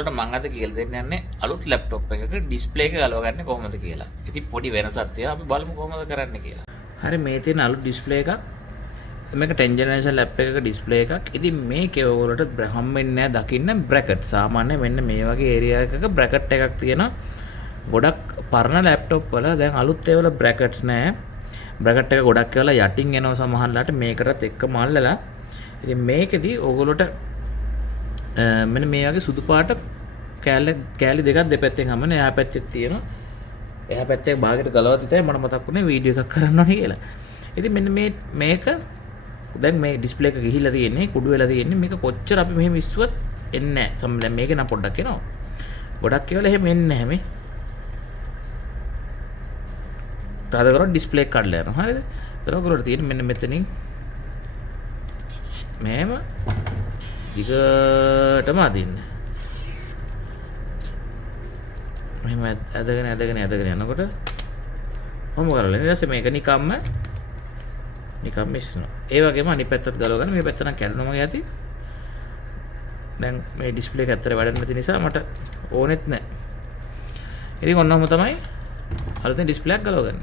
ඔයාලට මම අද කියලා දෙන්න යන්නේ අලුත් ලැප්ටොප් එකක ඩිස්ප්ලේ එක ගලවගන්නේ කොහොමද කියලා. ඉතින් පොඩි වෙනසක් තියෙනවා. අපි බලමු කොහොමද කරන්න කියලා. හරි මේ තියෙන අලුත් ඩිස්ප්ලේ එකක්. මේක 10 generation ලැප් එකක ඩිස්ප්ලේ එකක්. ඉතින් මේකේ ඔයගොල්ලන්ට හම්බෙන්නේ නැහැ දකින්න බ්‍රැකට්. සාමාන්‍ය මෙන්න මේ වගේ ඒරියා එකක බ්‍රැකට් එකක් තියෙනවා. ගොඩක් පරණ ලැප්ටොප් වල දැන් අලුත් ඒවල බ්‍රැකට්ස් නැහැ. බ්‍රැකට් එක ගොඩක් ඒවල යටින් එනවා සමහරලාට මේකටත් එක්කම අල්ලලා. ඉතින් මේකෙදි ඔයගොල්ලන්ට මෙන්න මේ වගේ සුදු පාට කෑලි දෙකක් දෙපැත්තෙන් හමන එහා පැත්තේ තියෙනවා. එහා පැත්තේ භාගයට ගලවලා තිතයි මට මතක් වුණේ වීඩියෝ එකක් කරන්න ඕනේ කියලා. ඉතින් මෙන්න මේක දැන් මේ ඩිස්ප්ලේ එක ගිහිල්ලා තියෙන්නේ කුඩු වෙලා තියෙන්නේ මේක කොච්චර අපි මෙහෙම ඉස්සුවත් එන්නේ නැහැ. දැන් මේක නම් පොඩ්ඩක් එනවා. ගොඩක් ඒවල එහෙම එන්නේ නැහැ මේ. තාද කරොත් ඩිස්ප්ලේ එක කඩලා යනවා. හරිද? ඒක ඔයගොල්ලෝ තියෙන්නේ මෙන්න මෙතනින් මෙහෙම දිගටම අදින්න. මෙහෙම ඇදගෙන යනකොට කොහොම කරලා ඊට පස්සේ මේක නිකම්ම ඉස්සනවා. ඒ වගේම අනිත් පැත්තත් ගලව ගන්න. මේ පැත්ත නම් කැඩුණා මගේ ඇති. දැන් මේ ඩිස්ප්ලේ එක ඇත්තට වැඩ නැති නිසා මට ඕනෙත් නැහැ. ඉතින් ඔන්නෝම තමයි අලුතෙන් ඩිස්ප්ලේ එකක් ගලව ගන්න.